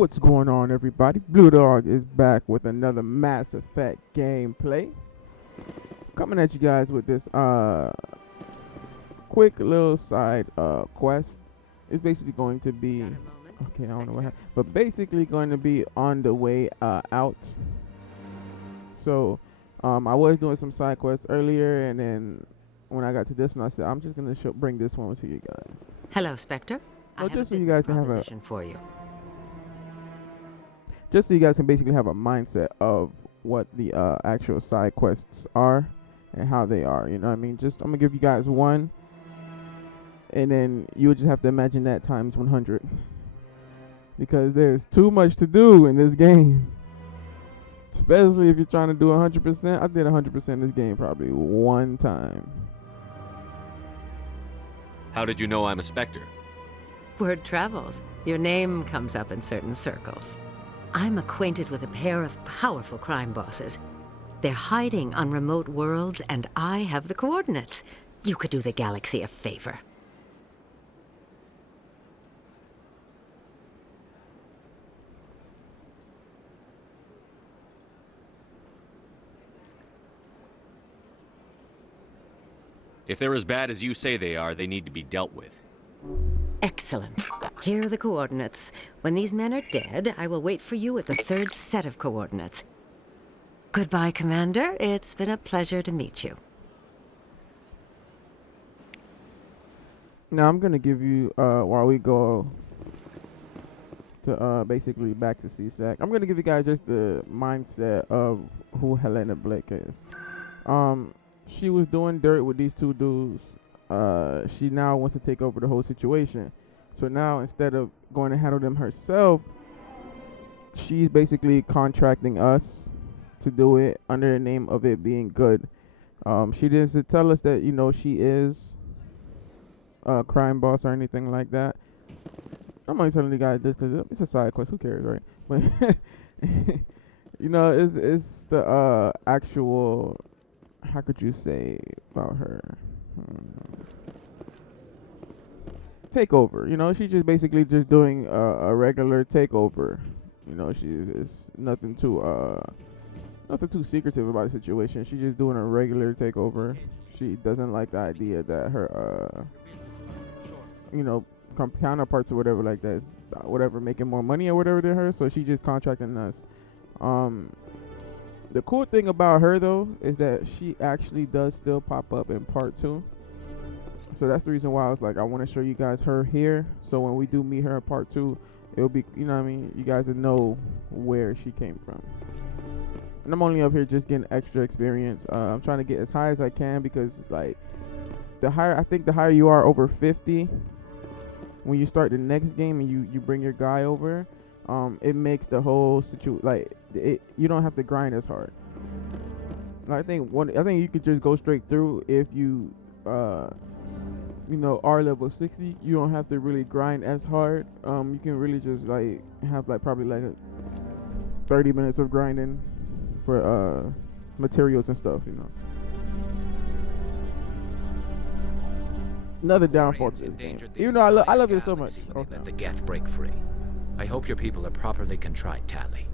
What's going on, everybody? Blue Dog is back with another Mass Effect gameplay. Coming at you guys with this quick little side quest. It's basically going to be okay, I don't know what happened, but basically going to be on the way out. So I was doing some side quests earlier, and then when I got to this one, I said I'm just gonna bring this one to you guys. Hello, Spectre. I have just a so you business guys can have a proposition for you. just so you guys can basically have a mindset of what the actual side quests are and how they are. You know what I mean? Just I'm gonna give you guys one, and then you would just have to imagine that times 100, because there's too much to do in this game. Especially if you're trying to do 100%. I did 100% in this game probably one time. How did you know I'm a Spectre? Word travels. Your name comes up in certain circles. I'm acquainted with a pair of powerful crime bosses. They're hiding on remote worlds, and I have the coordinates. You could do the galaxy a favor. If they're as bad as you say they are, they need to be dealt with. Excellent. Here are the coordinates. When these men are dead, I will wait for you at the third set of coordinates. Goodbye, Commander. It's been a pleasure to meet you. Now I'm gonna give you while we go to basically back to CSAC, I'm gonna give you guys just the mindset of who Helena Blake is. She was doing dirt with these two dudes. She now wants to take over the whole situation. So now instead of going to handle them herself, she's basically contracting us to do it under the name of it being good. She didn't tell us that, you know, she is a crime boss or anything like that. I'm only telling you guys this because it's a side quest. Who cares, right? But you know, it's the actual. How could you say about her? Takeover. You know, she's just basically just doing a regular takeover. You know, she is nothing too secretive about the situation. She's just doing a regular takeover. She doesn't like the idea that her you know, counterparts or whatever like that is whatever making more money or whatever than her. So she just contracting us. The cool thing about her though is that she actually does still pop up in part 2. So that's the reason why I was like, I want to show you guys her here. So when we do meet her in part 2, it'll be, you know what I mean, you guys will know where she came from. And I'm only up here just getting extra experience. I'm trying to get as high as I can because like the higher you are over 50, when you start the next game and you bring your guy over, it makes the whole situation like you don't have to grind as hard. I think you could just go straight through if you you know, are level 60. You don't have to really grind as hard. You can really just like have like probably like 30 minutes of grinding for materials and stuff, you know. Another downfall to this game. Even though I love it so much. Let the Geth break free. I hope your people are properly contrite, Tali.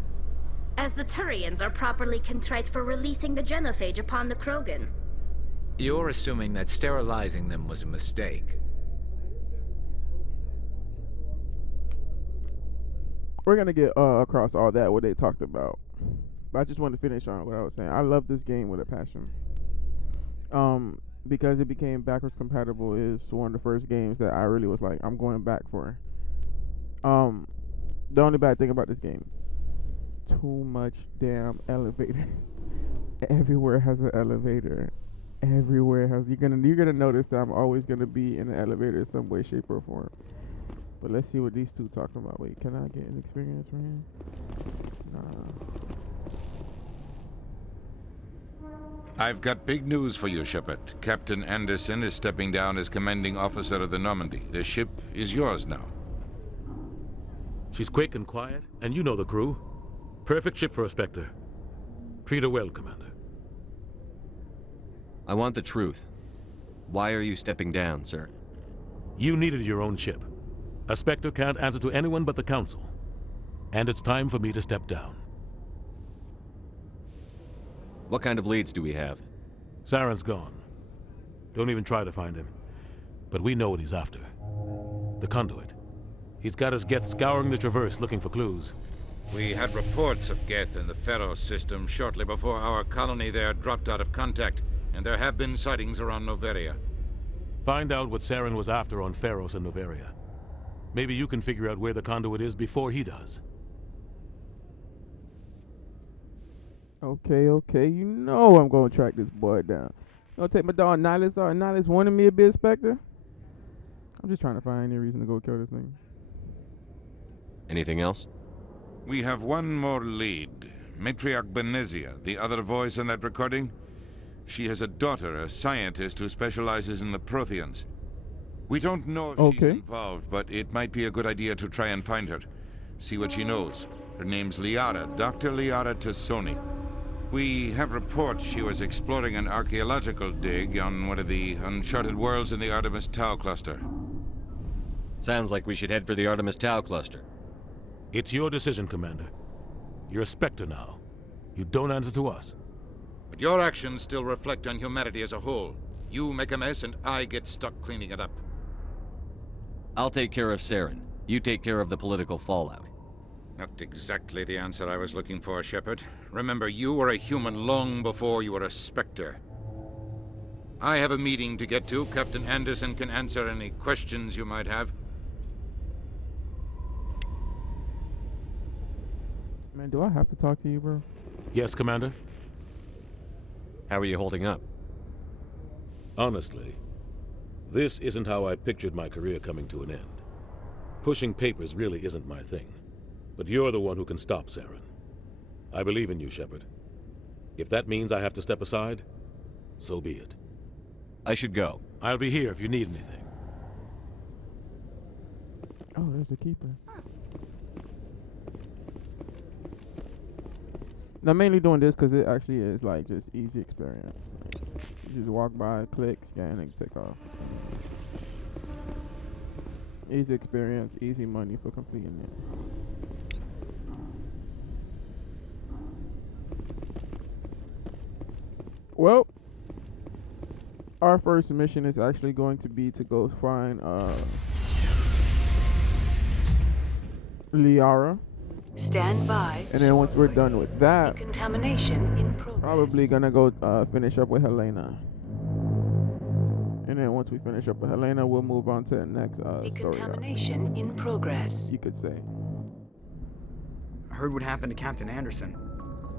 As the Turians are properly contrite for releasing the genophage upon the Krogan. You're assuming that sterilizing them was a mistake. We're gonna get across all that what they talked about, but I just wanted to finish on what I was saying. I love this game with a passion. Because it became backwards compatible is one of the first games that I really was like, I'm going back for. The only bad thing about this game, too much damn elevators. Everywhere has an elevator. Everywhere has you're gonna notice that I'm always gonna be in an elevator in some way, shape, or form. But let's see what these two talking about. Wait, can I get an experience from here? Nah. I've got big news for you, Shepard. Captain Anderson is stepping down as commanding officer of the Normandy. The ship is yours now. She's quick and quiet, and you know the crew. Perfect ship for a Spectre. Treat her well, Commander. I want the truth. Why are you stepping down, sir? You needed your own ship. A Spectre can't answer to anyone but the Council. And it's time for me to step down. What kind of leads do we have? Saren's gone. Don't even try to find him. But we know what he's after. The conduit. He's got his Geth scouring the Traverse looking for clues. We had reports of Geth in the Pharos system shortly before our colony there dropped out of contact, and there have been sightings around Noveria. Find out what Saren was after on Pharos and Noveria. Maybe you can figure out where the conduit is before he does. Okay, you know I'm gonna track this boy down. You gonna take my dog Nihilus out? Nihilus wanted me to be a Spectre? I'm just trying to find any reason to go kill this thing. Anything else? We have one more lead. Matriarch Benezia, the other voice in that recording. She has a daughter, a scientist who specializes in the Protheans. We don't know if she's involved, but it might be a good idea to try and find her. See what she knows. Her name's Liara, Dr. Liara Tassoni. We have reports she was exploring an archaeological dig on one of the uncharted worlds in the Artemis Tau cluster. Sounds like we should head for the Artemis Tau cluster. It's your decision, Commander. You're a Spectre now. You don't answer to us. But your actions still reflect on humanity as a whole. You make a mess and I get stuck cleaning it up. I'll take care of Saren. You take care of the political fallout. Not exactly the answer I was looking for, Shepard. Remember, you were a human long before you were a Spectre. I have a meeting to get to. Captain Anderson can answer any questions you might have. Man, do I have to talk to you, bro? Yes, Commander? How are you holding up? Honestly, this isn't how I pictured my career coming to an end. Pushing papers really isn't my thing. But you're the one who can stop Saren. I believe in you, Shepard. If that means I have to step aside, so be it. I should go. I'll be here if you need anything. Oh, there's a keeper. Now, I'm mainly doing this because it actually is like just easy experience. You just walk by, click, scan, and take off. Easy experience, easy money for completing it. Well, our first mission is actually going to be to go find Liara. Stand by. And then once we're done with that, Decontamination in progress. probably gonna go finish up with Helena. And then once we finish up with Helena, we'll move on to the next story arc, Decontamination in progress. you could say. I heard what happened to Captain Anderson.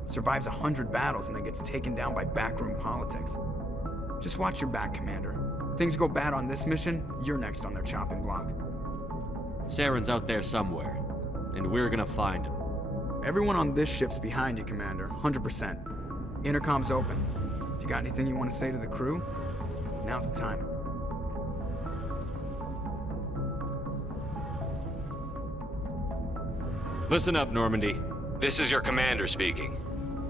Survives 100 battles and then gets taken down by backroom politics. Just watch your back, Commander. Things go bad on this mission, you're next on their chopping block. Saren's out there somewhere, and we're gonna find him. Everyone on this ship's behind you, Commander, 100%. Intercom's open. If you got anything you want to say to the crew, now's the time. Listen up, Normandy. This is your commander speaking.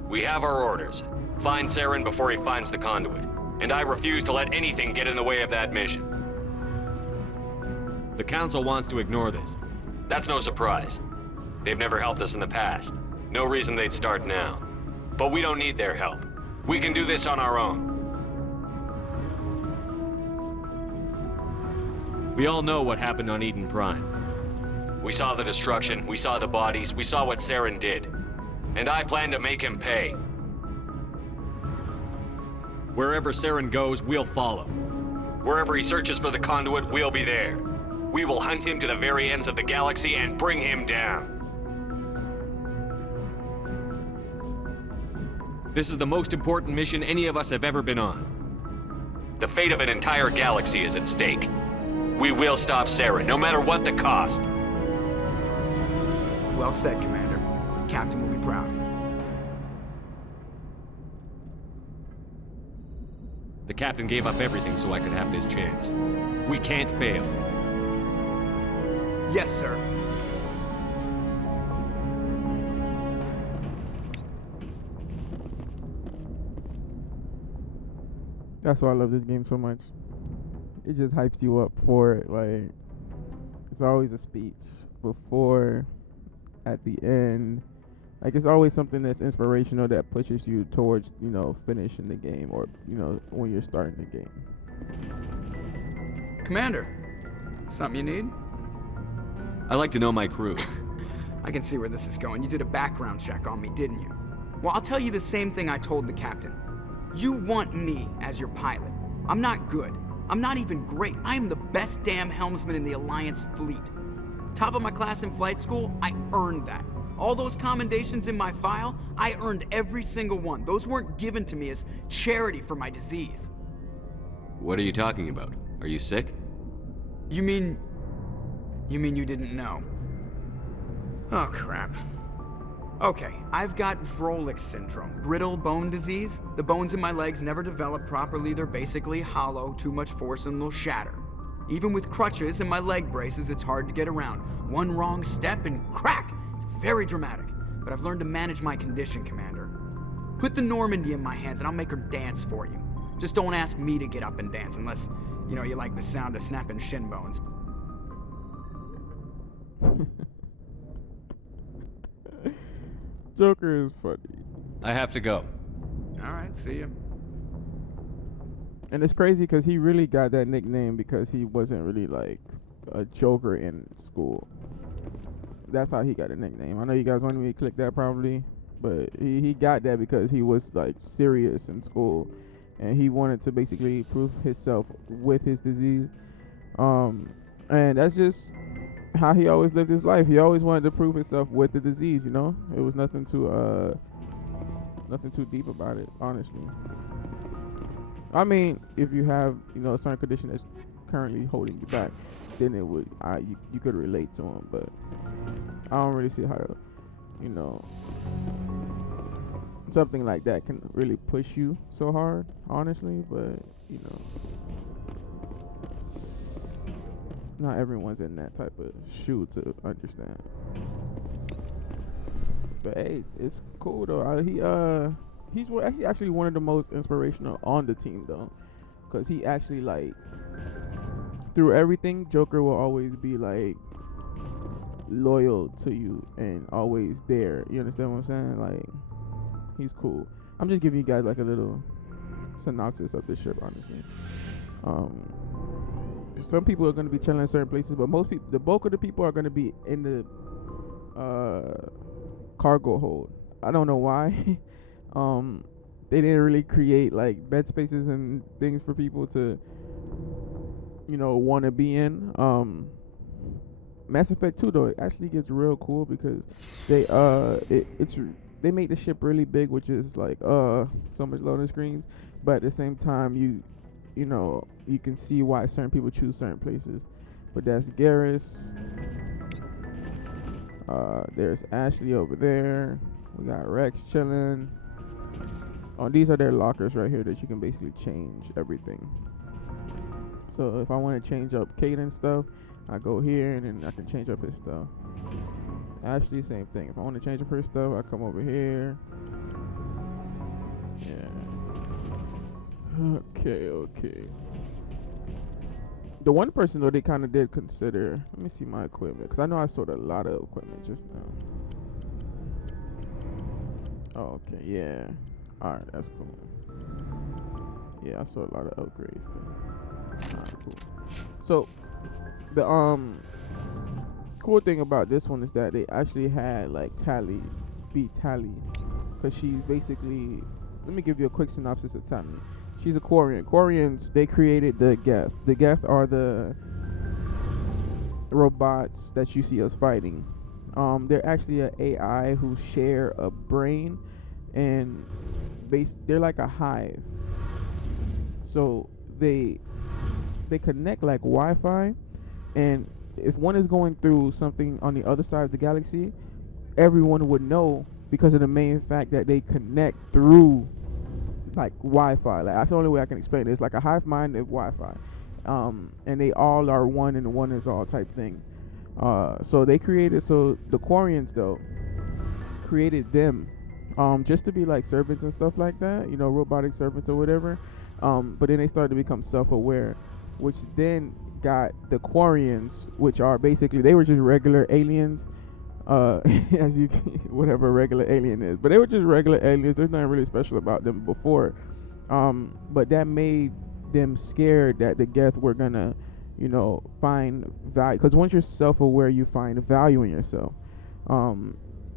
We have our orders. Find Saren before he finds the conduit. And I refuse to let anything get in the way of that mission. The Council wants to ignore this. That's no surprise. They've never helped us in the past. No reason they'd start now. But we don't need their help. We can do this on our own. We all know what happened on Eden Prime. We saw the destruction, we saw the bodies, we saw what Saren did. And I plan to make him pay. Wherever Saren goes, we'll follow. Wherever he searches for the conduit, we'll be there. We will hunt him to the very ends of the galaxy and bring him down. This is the most important mission any of us have ever been on. The fate of an entire galaxy is at stake. We will stop Saren, no matter what the cost. Well said, Commander. Captain will be proud. The captain gave up everything so I could have this chance. We can't fail. Yes, sir. That's why I love this game so much. It just hypes you up for it. Like, it's always a speech before, at the end. Like, it's always something that's inspirational that pushes you towards, finishing the game, or, when you're starting the game. Commander, something you need? I like to know my crew. I can see where this is going. You did a background check on me, didn't you? Well, I'll tell you the same thing I told the captain. You want me as your pilot. I'm not good. I'm not even great. I am the best damn helmsman in the Alliance fleet. Top of my class in flight school, I earned that. All those commendations in my file, I earned every single one. Those weren't given to me as charity for my disease. What are you talking about? Are you sick? You mean you didn't know? Oh, crap. Okay, I've got Vrolik syndrome, brittle bone disease. The bones in my legs never develop properly. They're basically hollow, too much force and they'll shatter. Even with crutches and my leg braces, it's hard to get around. One wrong step and crack! It's very dramatic, but I've learned to manage my condition, Commander. Put the Normandy in my hands and I'll make her dance for you. Just don't ask me to get up and dance unless, you like the sound of snapping shin bones. Joker is funny. I have to go. All right, see you. And it's crazy because he really got that nickname because he wasn't really like a joker in school. That's how he got a nickname. I know you guys wanted me to click that probably, but he got that because he was like serious in school, and he wanted to basically prove himself with his disease. And that's just how he always lived his life. He always wanted to prove himself with the disease. It was nothing too deep about it, honestly. I mean, if you have a certain condition that's currently holding you back, then it would you could relate to him. But I don't really see how something like that can really push you so hard, honestly. But not everyone's in that type of shoe to understand. But hey, it's cool though. He's actually one of the most inspirational on the team though, because he actually like through everything, Joker will always be like loyal to you and always there. You understand what I'm saying? Like, he's cool. I'm just giving you guys like a little synopsis of this ship, honestly. Some people are going to be chilling in certain places, but the bulk of the people are going to be in the cargo hold. I don't know why. They didn't really create like bed spaces and things for people to want to be in. Mass Effect 2 though, it actually gets real cool because they made the ship really big, which is like so much loading screens, but at the same time you can see why certain people choose certain places. But that's Garrus. There's Ashley over there. We got Rex chilling. These are their lockers right here that you can basically change everything. So if I want to change up Caden's stuff, I go here and then I can change up his stuff. Ashley, same thing. If I want to change up her stuff, I come over here. Yeah. Okay. The one person though they kind of did consider. Let me see my equipment, because I know I sold a lot of equipment just now. Oh, okay, yeah. Alright, that's cool. Yeah, I saw a lot of upgrades too. Alright, cool. So the cool thing about this one is that they actually had like Tali, because she's basically, let me give you a quick synopsis of Tali. She's a Quarian. Quarians, they created the Geth. The Geth are the robots that you see us fighting. They're actually an AI who share a brain, and they're like a hive. So they connect like Wi-Fi, and if one is going through something on the other side of the galaxy, everyone would know because of the main fact that they connect through like Wi-Fi. Like, that's the only way I can explain it. It's like a hive mind of Wi-Fi, and they all are one, and one is all type thing. So they created, so the Quarians though created them just to be like servants and stuff like that, robotic servants or whatever. But then they started to become self-aware, which then got the Quarians, which are basically, they were just regular aliens as you whatever a regular alien is. But they were just regular aliens. There's nothing really special about them before. But that made them scared that the Geth were gonna, find value. Because once you're self-aware, you find value in yourself.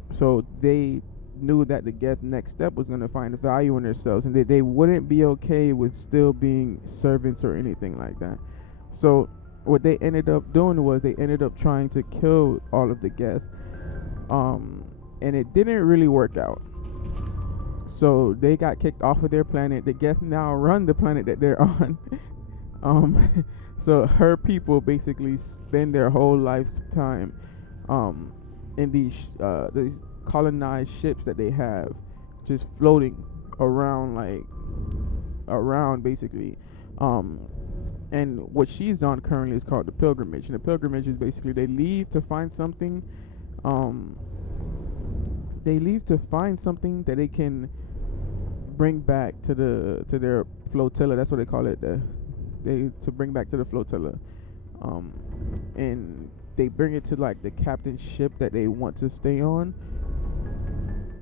So they knew that the Geth next step was gonna find value in themselves, and they wouldn't be okay with still being servants or anything like that. So what they ended up doing was they ended up trying to kill all of the Geth. And it didn't really work out. So they got kicked off of their planet. The Geth now run the planet that they're on. So her people basically spend their whole lifetime in these colonized ships that they have, just floating around basically. And what she's on currently is called the pilgrimage. And the pilgrimage is basically they leave to find something. They leave to find something that they can bring back to their flotilla. That's what they call it. To bring back to the flotilla. And they bring it to like the captain's ship that they want to stay on.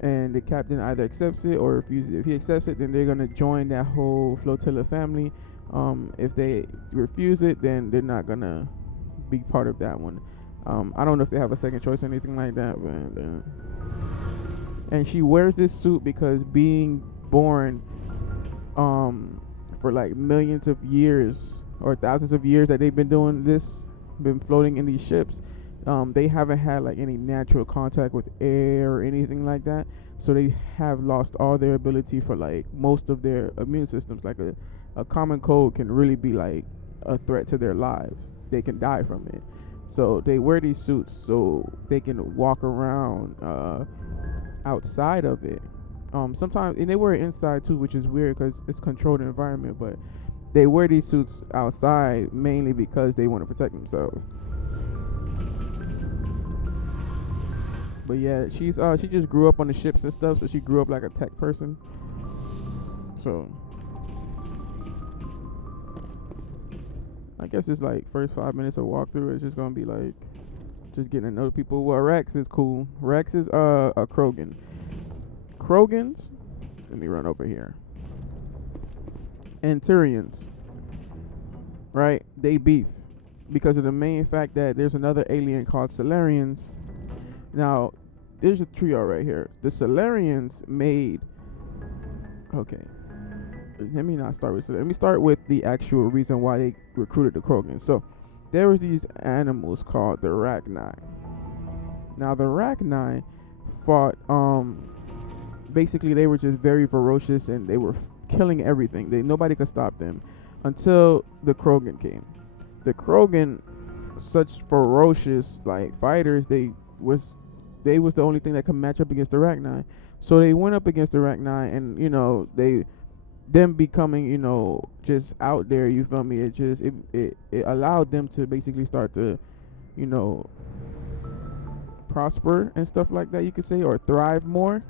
And the captain either accepts it or refuses it. If he accepts it, then they're gonna join that whole flotilla family. If they refuse it, then they're not gonna be part of that one. I don't know if they have a second choice or anything like that, but and she wears this suit because being born for like millions of years or thousands of years that they've been doing this, been floating in these ships, they haven't had like any natural contact with air or anything like that, so they have lost all their ability for like most of their immune systems. Like a common cold can really be like a threat to their lives. They can die from it. So they wear these suits so they can walk around outside of it. Sometimes, and they wear it inside too, which is weird because it's controlled environment, but they wear these suits outside mainly because they want to protect themselves. But yeah, she just grew up on the ships and stuff, so she grew up like a tech person. So I guess it's like first 5 minutes of walkthrough, it's just gonna be like just getting to know people. Well, Rex is cool. Rex is a Krogan. Krogans, let me run over here. And Turians, right? They beef because of the main fact that there's another alien called Solarians. Now, there's a trio right here. The Solarians made. Okay. Let me not start with. Let me start with the actual reason why they recruited the Krogans. So, there was these animals called the Rachni. Now, the Rachni fought. Basically, they were just very ferocious and they were killing everything. Nobody could stop them until the Krogan came. The Krogan, such ferocious like fighters, they was the only thing that could match up against the Rachni. So they went up against the Rachni, and them becoming just out there. You feel me? It allowed them to basically start to prosper and stuff like that. You could say, or thrive more.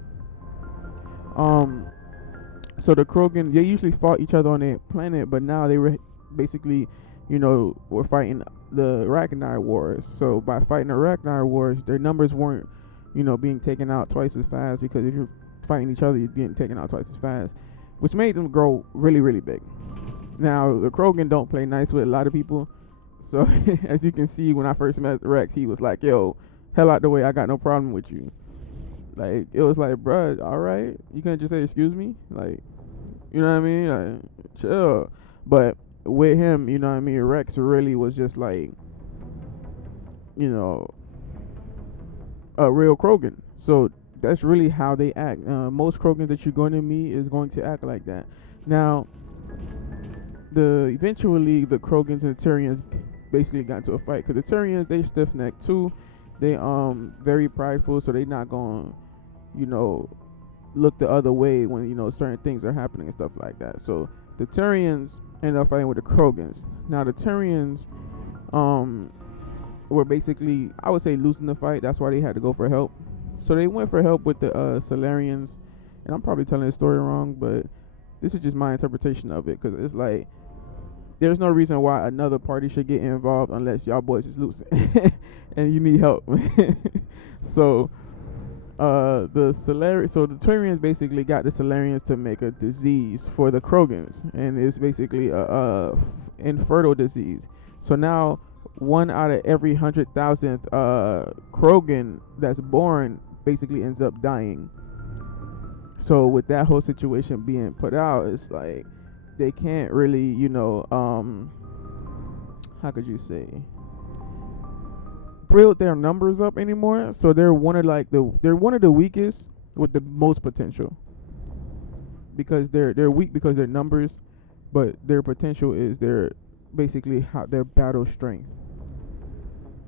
So the Krogan, they usually fought each other on their planet, but now they were basically, were fighting the Rachni wars. So by fighting the Rachni wars, their numbers weren't, being taken out twice as fast, because if you're fighting each other, you're getting taken out twice as fast, which made them grow really, really big. Now, the Krogan don't play nice with a lot of people. So as you can see, when I first met Rex, he was like, yo, hell out the way, I got no problem with you. Like, it was like, bruh, all right, you can't just say excuse me, like, you know what I mean, like, chill. But with him, you know what I mean, Rex really was just like, a real Krogan. So that's really how they act. Most Krogans that you're going to meet is going to act like that. Now, eventually the Krogans and the Turians basically got into a fight, because the Turians, they stiff-necked too. They very prideful, so they not gonna look the other way when certain things are happening and stuff like that. So the Turians ended up fighting with the Krogans. Now the Turians were basically, I would say, losing the fight. That's why they had to go for help. So they went for help with the Solarians, and I'm probably telling the story wrong, but this is just my interpretation of it, because it's like there's no reason why another party should get involved unless y'all boys is losing and you need help. So the Turians basically got the Solarians to make a disease for the Krogans, and it's basically a infertile disease. So now 1 out of every 100,000th Krogan that's born basically ends up dying. So with that whole situation being put out, it's like they can't really, how could you say, build their numbers up anymore. So they're one of the weakest with the most potential, because they're weak because their numbers, but their potential is their battle strength.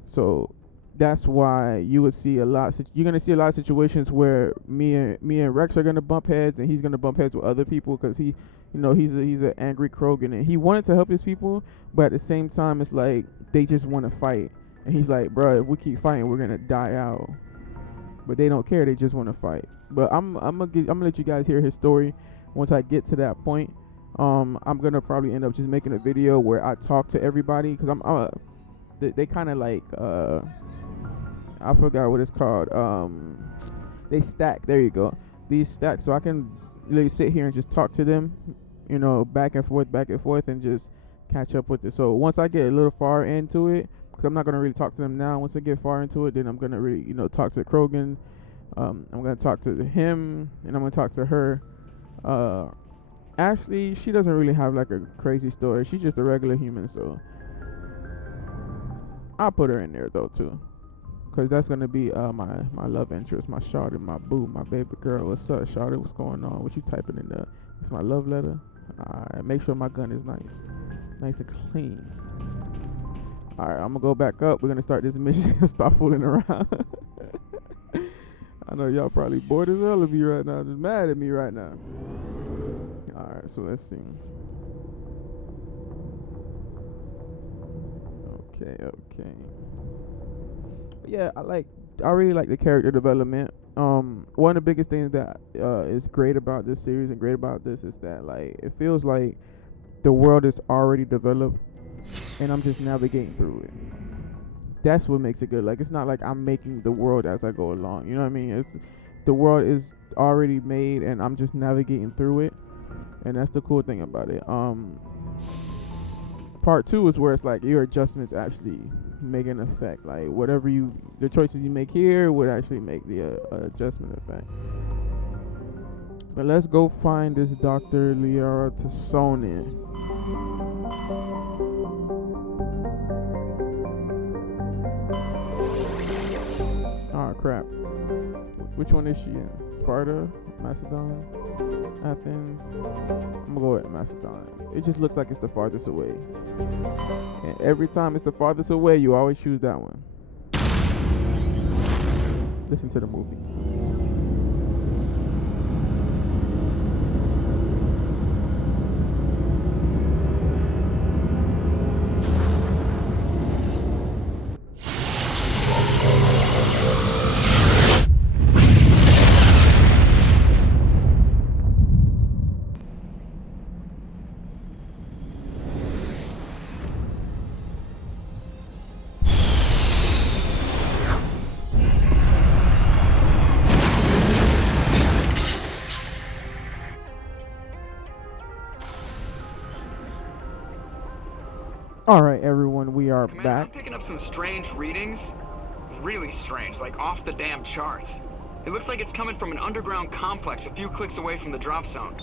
So that's why you would see you're gonna see a lot of situations where me and Rex are gonna bump heads, and he's gonna bump heads with other people because he's an angry Krogan, and he wanted to help his people, but at the same time it's like they just want to fight, and he's like, bro, if we keep fighting, we're gonna die out. But they don't care; they just want to fight. But I'm gonna let you guys hear his story once I get to that point. I'm gonna probably end up just making a video where I talk to everybody, because they kind of like I forgot what it's called. They stack. There you go. These stack, so I can literally sit here and just talk to them, back and forth, and just catch up with it. So once I get a little far into it, because I'm not gonna really talk to them now. Once I get far into it, then I'm gonna really, talk to Krogan. I'm gonna talk to him, and I'm gonna talk to her. Actually, she doesn't really have like a crazy story. She's just a regular human, so I'll put her in there though too, because that's gonna be my love interest, my shawty, my boo, my baby girl. What's up, shawty? What's going on? What you typing in there? It's my love letter. Alright, make sure my gun is nice and clean. Alright, I'm gonna go back up. We're gonna start this mission and stop fooling around. I know y'all probably bored as hell of me right now, just mad at me right now. Alright, so let's see. Okay. Yeah, I really like the character development. One of the biggest things that is great about this series and great about this is that it feels like the world is already developed and I'm just navigating through it. That's what makes it good. It's not like I'm making the world as I go along. You know what I mean? The world is already made and I'm just navigating through it, and that's the cool thing about it. Part 2 is where it's like your adjustments actually make an effect. The choices you make here would actually make the adjustment effect. But let's go find this Dr. Liara Tassonin. Oh crap. Which one is she in? Sparta? Macedon? Athens? I'm gonna go with Macedon. It just looks like it's the farthest away. And every time it's the farthest away, you always choose that one. Listen to the movie. Alright everyone, we are Commander, back. I'm picking up some strange readings. Really strange, off the damn charts. It looks like it's coming from an underground complex a few clicks away from the drop zone.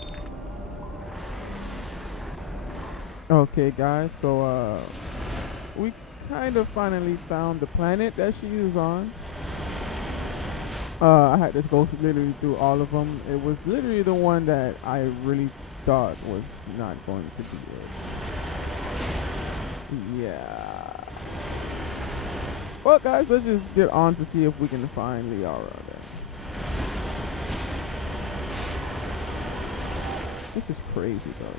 Okay guys, so we kind of finally found the planet that she was on. I had to go literally through all of them. It was literally the one that I really thought was not going to be it. Yeah. Well guys, let's just get on to see if we can find Liara then. This is crazy though.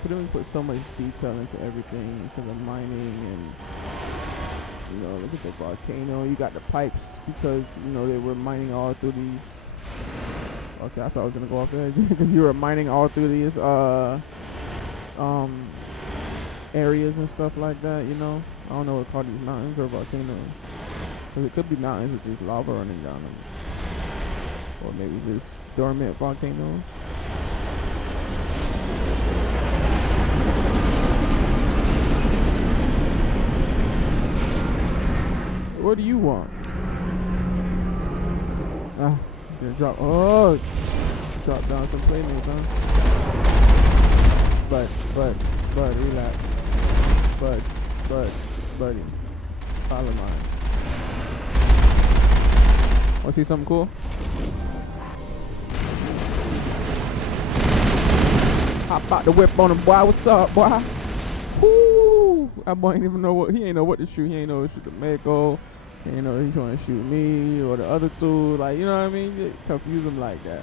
Could only put so much detail into everything, into the mining, and look at the volcano. You got the pipes because they were mining all through these. Okay, I thought I was gonna go off there because you were mining all through these areas and stuff like that, you know. I don't know what to call these mountains or volcanoes. Because it could be mountains with just lava running down them. Or maybe just dormant volcanoes. What do you want? Ah, gonna drop. Oh, drop down some playmates, huh? Bud, relax. Buddy. Follow mine. Want to see something cool? Hop out the whip on him, boy. What's up, boy? Woo! That boy ain't even know what. He ain't know what to shoot. He ain't know what to shoot the Mako. He ain't know he's trying to shoot me or the other two. Like, you know what I mean? You confuse him like that.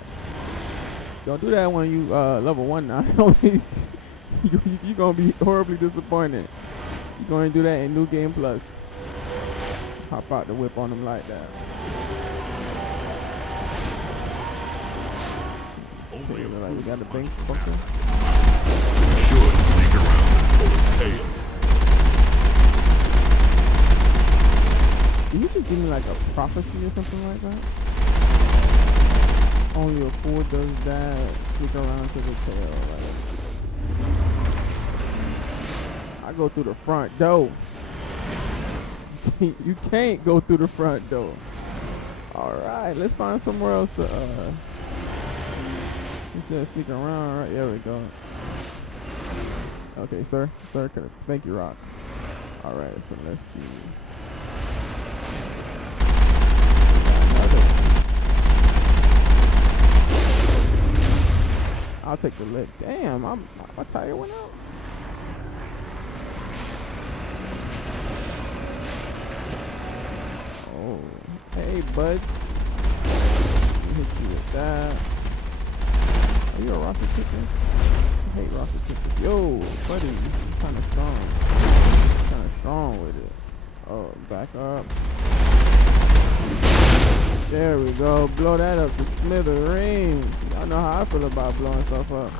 Don't do that when you level 1 now. You gonna be horribly disappointed. You gonna do that in New Game Plus. Hop out the whip on him like that. Only like we got a bench bunker. Should sneak around and pull his tail. Did you just give me like a prophecy or something like that? Only a fool does that. Sneak around to the tail. Like, I go through the front door. You can't go through the front door. Alright, let's find somewhere else to he said sneak around, right? There we go. Okay, sir. Thank you, Rock. Alright, so let's see. I'll take the lick. Damn, my tire went out. Oh, hey, buds. Let me hit you with that. Are you a rocket chicken? I hate rocket chickens. Yo, buddy, you're kind of strong. Kind of strong with it. Oh, back up. There we go. Blow that up to smithereens. Y'all know how I feel about blowing stuff up.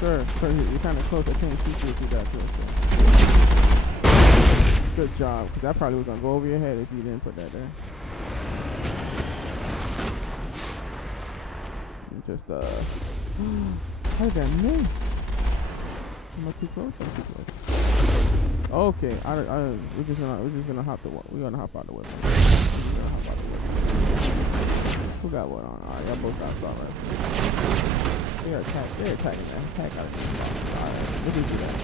Sure, you're kind of close. I can't shoot you if you got close. Good job, because that probably was going to go over your head if you didn't put that there. Just, how did that miss? Am I too close? I'm too close. Okay, we're just gonna hop out the whip. Who got what on? Alright, y'all both got assault rifles. They're attacking that. Attack out of Alright, let me do that.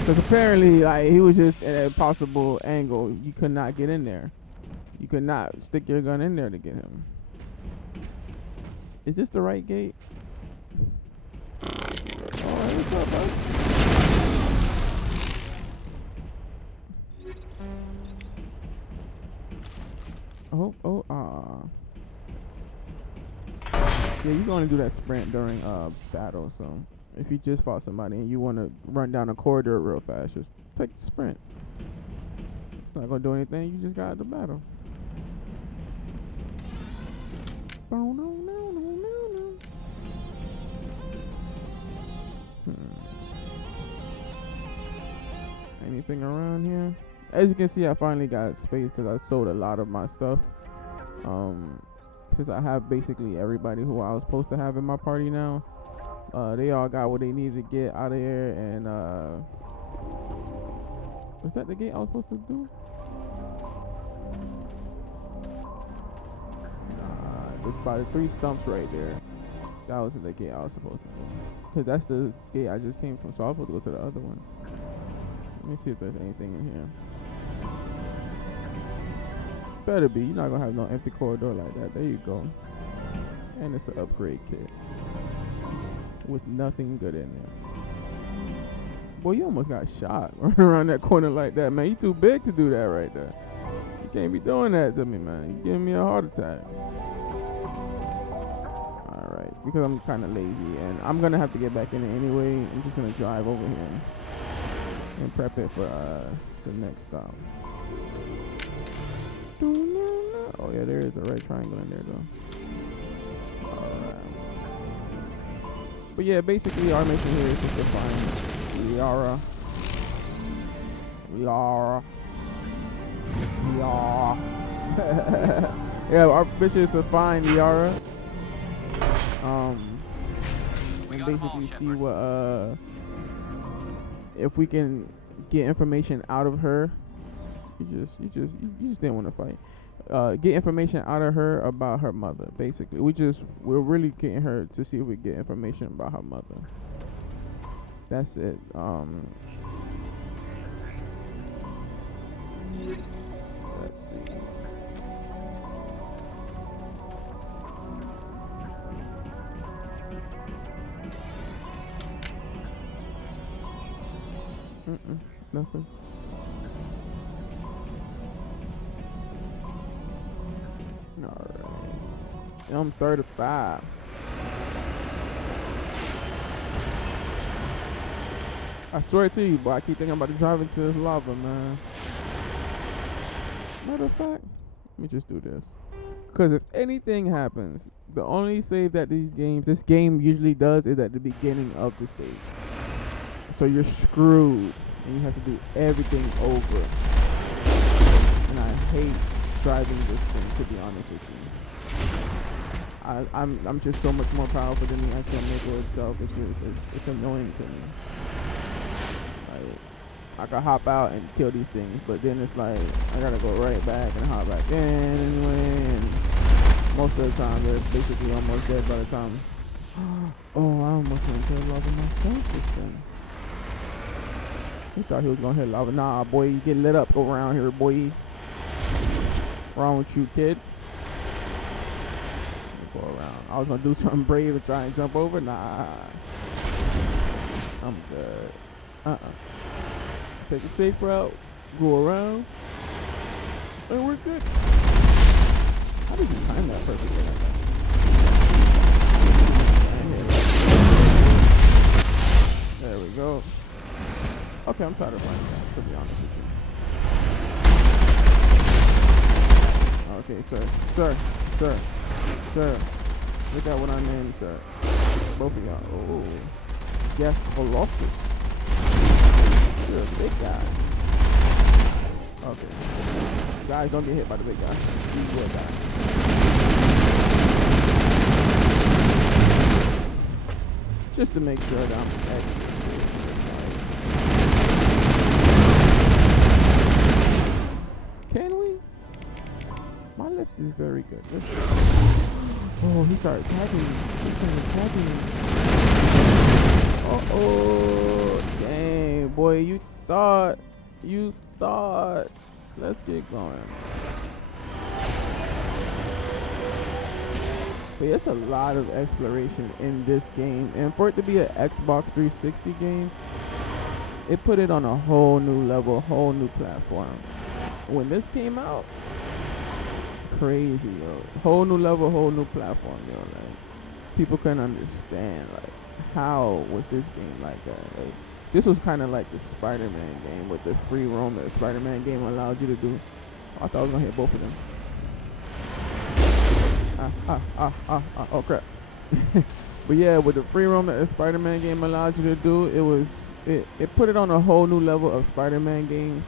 Because apparently, like, he was just at a possible angle. You could not get in there. You could not stick your gun in there to get him. Is this the right gate? Alright, what's up, bud? Yeah, you're gonna do that sprint during battle, so if you just fought somebody and you wanna run down a corridor real fast, just take the sprint. It's not gonna do anything, you just got the battle. Anything around here? As you can see, I finally got space because I sold a lot of my stuff. Since I have basically everybody who I was supposed to have in my party now, they all got what they needed to get out of here. And was that the gate I was supposed to do? Nah, by the 3 stumps right there, that wasn't the gate I was supposed to do. Cause that's the gate I just came from, so I was supposed to go to the other one. Let me see if there's anything in here. Better be. You're not gonna have no empty corridor like that. There you go. And it's an upgrade kit with nothing good in there. Boy, you almost got shot running around that corner like that, man. You too big to do that right there. You can't be doing that to me, man. You're giving me a heart attack. Alright, because I'm kind of lazy and I'm gonna have to get back in it anyway. I'm just gonna drive over here and prep it for the next stop. Oh yeah, there is a right triangle in there though. Alright. But yeah, basically our mission here is just to find the Yara. Yeah, our mission is to find Yara. And basically see what if we can get information out of her. You just didn't want to fight. Get information out of her about her mother. Basically, we're really getting her to see if we get information about her mother. That's it. Let's see. Nothing. Alright. I'm 35. I swear to you, boy, I keep thinking about driving to this lava, man. Matter of fact, let me just do this. Because if anything happens, the only save that this game usually does is at the beginning of the stage. So you're screwed, and you have to do everything over. And I hate driving this thing, to be honest with you. I'm just so much more powerful than the actual Mako itself. It's annoying to me. Like, I can hop out and kill these things, but then it's like I gotta go right back and hop back in anyway. And most of the time, they're basically almost dead by the time. Oh, I almost went to the lava myself this thing. He thought he was gonna hit lava. Nah, boy, you get lit up around here, boy. Wrong with you, kid? Go around. I was gonna do something brave and try and jump over. Nah, I'm good. Take a safe route. Go around, and we're good. How did you time that perfectly like that? There we go. Okay, I'm tired of playing that, to be honest with you. Okay, sir. Look at what I named, sir. Both of y'all. Oh, yes, Colossus. You're a big guy. Okay. Guys, don't get hit by the big guy. You will die. Just to make sure that I'm accurate. Can we? My lift is very good. Oh, he started attacking me. Uh-oh. Dang, boy, you thought. Let's get going. But it's a lot of exploration in this game. And for it to be an Xbox 360 game, it put it on a whole new level, whole new platform. When this came out, crazy, yo. Whole new level, whole new platform, yo. Like, people couldn't understand, like, how was this game like that? Like, this was kind of like the Spider-Man game with the free roam that the Spider-Man game allowed you to do. I thought I was gonna hit both of them. Oh crap. But yeah, with the free roam that the Spider-Man game allowed you to do, it put it on a whole new level of Spider-Man games.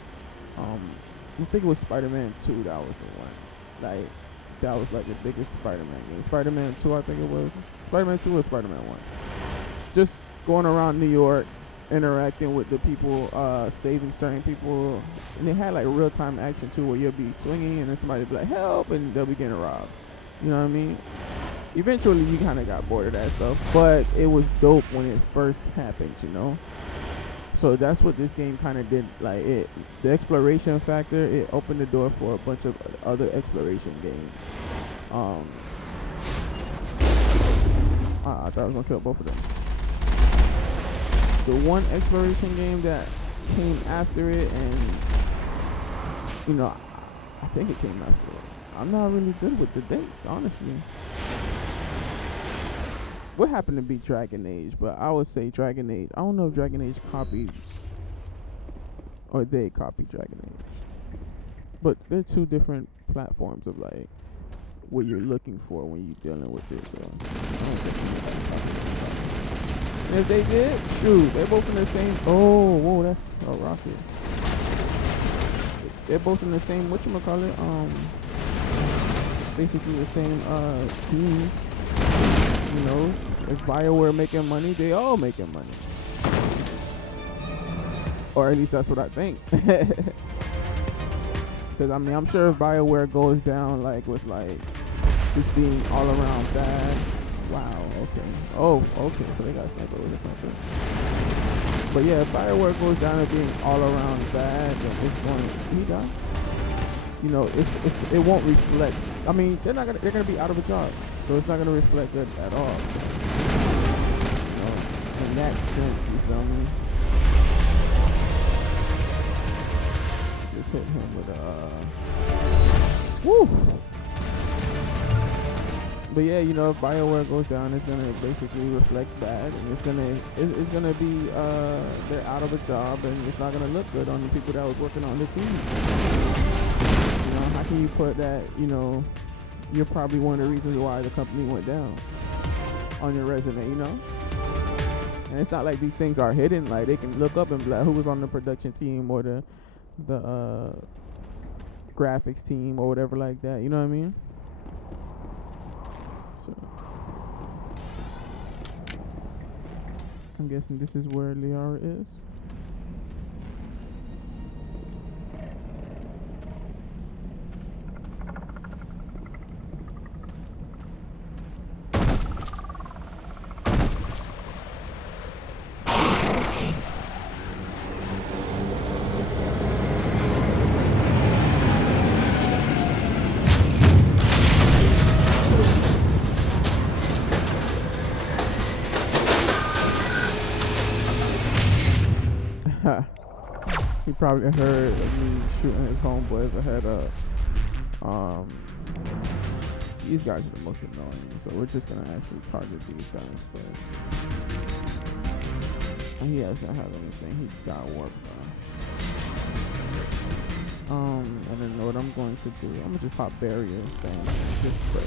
I think it was Spider-Man 2 that was the one. Like, that was like the biggest Spider-Man game. Spider-Man 2, I think it was. Spider-Man 2 or Spider-Man 1. Just going around New York, interacting with the people, saving certain people. And they had like real-time action too, where you'll be swinging and then somebody will be like, help, and they'll be getting robbed. You know what I mean? Eventually, you kind of got bored of that stuff. But it was dope when it first happened, you know? So that's what this game kind of did. Like, the exploration factor, it opened the door for a bunch of other exploration games. I thought I was gonna kill both of them. The one exploration game that came after it, and you know, I think it came after it. I'm not really good with the dates, honestly. What happened to be Dragon Age? But I would say Dragon Age. I don't know if Dragon Age copied or they copied Dragon Age. But they're two different platforms of like what you're looking for when you're dealing with it. So I don't think And if they did, shoot, they're both in the same. Oh, whoa, that's a rocket. They're both in the same. Whatchamacallit? Basically the same team. You know, if BioWare making money, they all making money. Or at least that's what I think. Because I mean, I'm sure if BioWare goes down like with like just being all around bad. Wow. Okay. Oh. Okay. So they got sniper with a sniper. But yeah, if BioWare goes down to being all around bad, then it's going. He died. You know, it won't reflect. I mean, they're gonna be out of a job, so it's not gonna reflect good at all. You know, in that sense, you feel me? Just hit him with a woo. But yeah, you know, if BioWare goes down, it's gonna basically reflect bad, and it's gonna be they're out of a job, and it's not gonna look good on the people that was working on the team. You know, how can you put that? You know, you're probably one of the reasons why the company went down on your resume. You know, and it's not like these things are hidden. Like they can look up and be like, who was on the production team or the graphics team or whatever like that. You know what I mean? So I'm guessing this is where Liara is. He probably heard of me shooting his homeboys ahead of. These guys are the most annoying, so we're just gonna actually target these guys first. And he doesn't have anything. He's got warp now. And then what I'm going to do, I'm gonna just pop barriers down. Just so.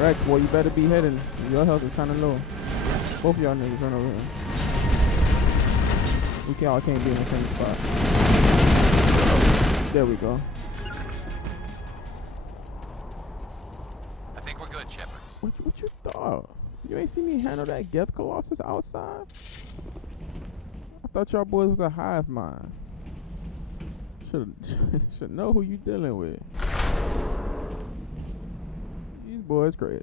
Rex, boy, you better be heading. Your health is kind of low. Both of y'all niggas run over here. We all can't be in the same spot. There we go. I think we're good, Shepard. What you thought? You ain't see me handle that Geth Colossus outside? I thought y'all boys was a hive mind. Should know who you dealing with. These boys great.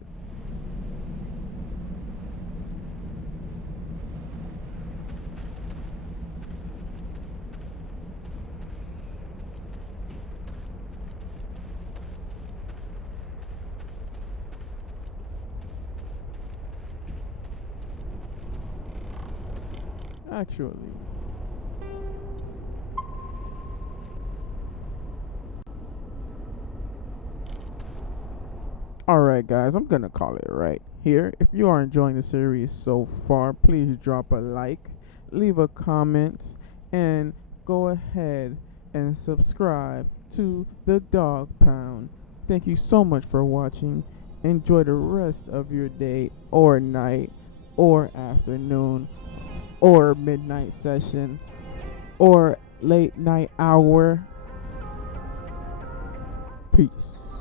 Actually. Alright guys, I'm gonna call it right here. If you are enjoying the series so far, please drop a like, leave a comment, and go ahead and subscribe to the Dog Pound. Thank you so much for watching. Enjoy the rest of your day or night or afternoon or midnight session or late night hour. Peace.